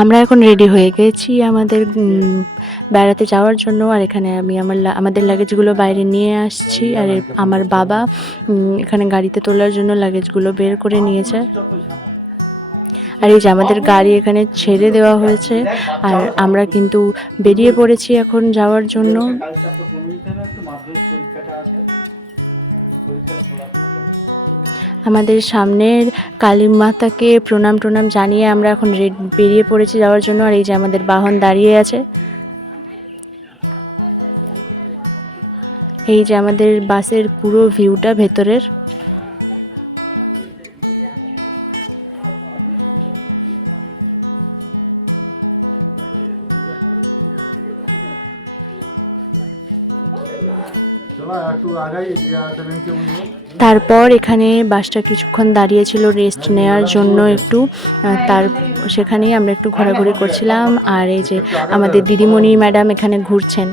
আমরা এখন রেডি হয়ে গেছি আমাদের বেড়াতে যাওয়ার জন্য। আর এখানে আমি আমার আমাদের লাগেজগুলো বাইরে নিয়ে আসছি। আর আমার বাবা এখানে গাড়িতে তোলার জন্য লাগেজগুলো বের করে নিয়েছে। আর এই যে আমাদের গাড়ি এখানে ছেড়ে দেওয়া হয়েছে। আর আমরা কিন্তু বেরিয়ে পড়েছি এখন যাওয়ার জন্য। আমাদের সামনের কালী মাতাকে প্রণাম টোনাম জানিয়ে আমরা এখন রেড বেরিয়ে পড়েছি যাওয়ার জন্য, আর এই যে আমাদের বাহন দাঁড়িয়ে আছে। এই যে আমাদের বাসের পুরো ভিউটা ভেতরের। তারপর এখানে বাসটা কিছুক্ষণ দাঁড়িয়েছিল রেস্ট নেওয়ার জন্য একটু তার সেখানেই আমরা একটু ঘোরাঘুরি করছিলাম আর এই যে আমাদের দিদিমণি ম্যাডাম এখানে ঘুরছেন।